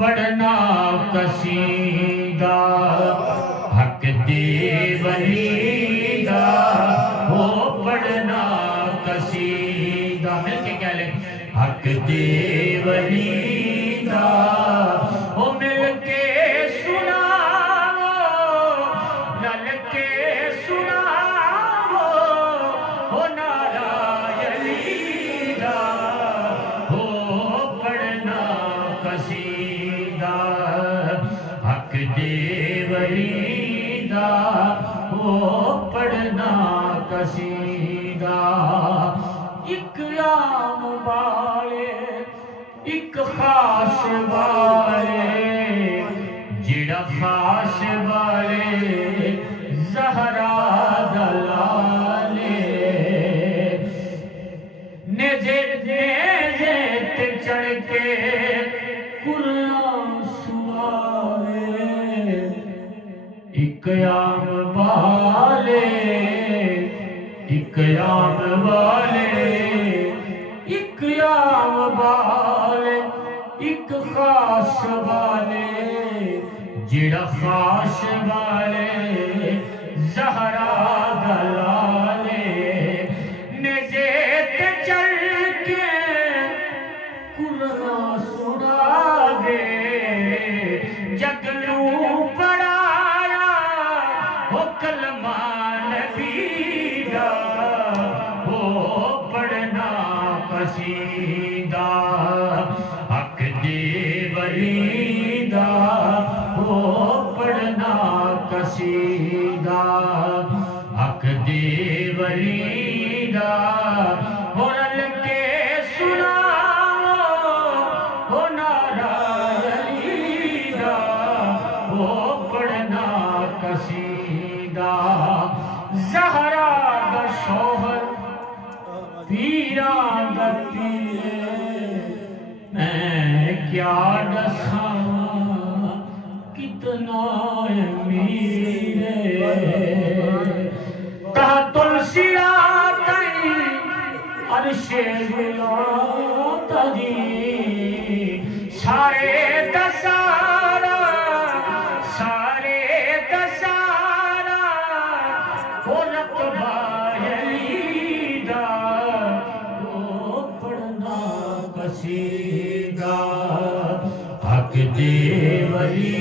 پڑھنا قصیدہ حق دے ولی دا ہو پڑھنا قصیدہ مل کے کیا لیں حق دے ولی دا ہو مل کے سناو لل کے سناو ہو نعرہ علی دا ہو پڑھنا قصیدہ حق دے ولی دا ہو پڑھنا قصیدہ ایک عام والے ایک خاص والے جڑا خاص والے زہرا دلالے نجے تے چڑھ کے قرآن سوائے ایک عام والے ایک عام والے ایک عام والے ایک خاص والے جڑا خاص والے زہرا دلالے نجیت چل کے قرآن سنا دے جگلو پڑھایا ہو کلمہ نبی دا ہو پڑھنا قصیدہ حق دے ولی دا ہو پڑھنا قصیدہ حق دے ولی دا ہو رل کے سناو ہو نعرہ علی دا ہو پڑھنا قصیدہ زہرا دا شوہر پیران دا پیرے میں کیا دساں کتنا میرے تحت الصراط عرش ولات دی سارے دسارا ہو رقبہ علی دا ہو پڑھنا قصیدہ حق دے ولی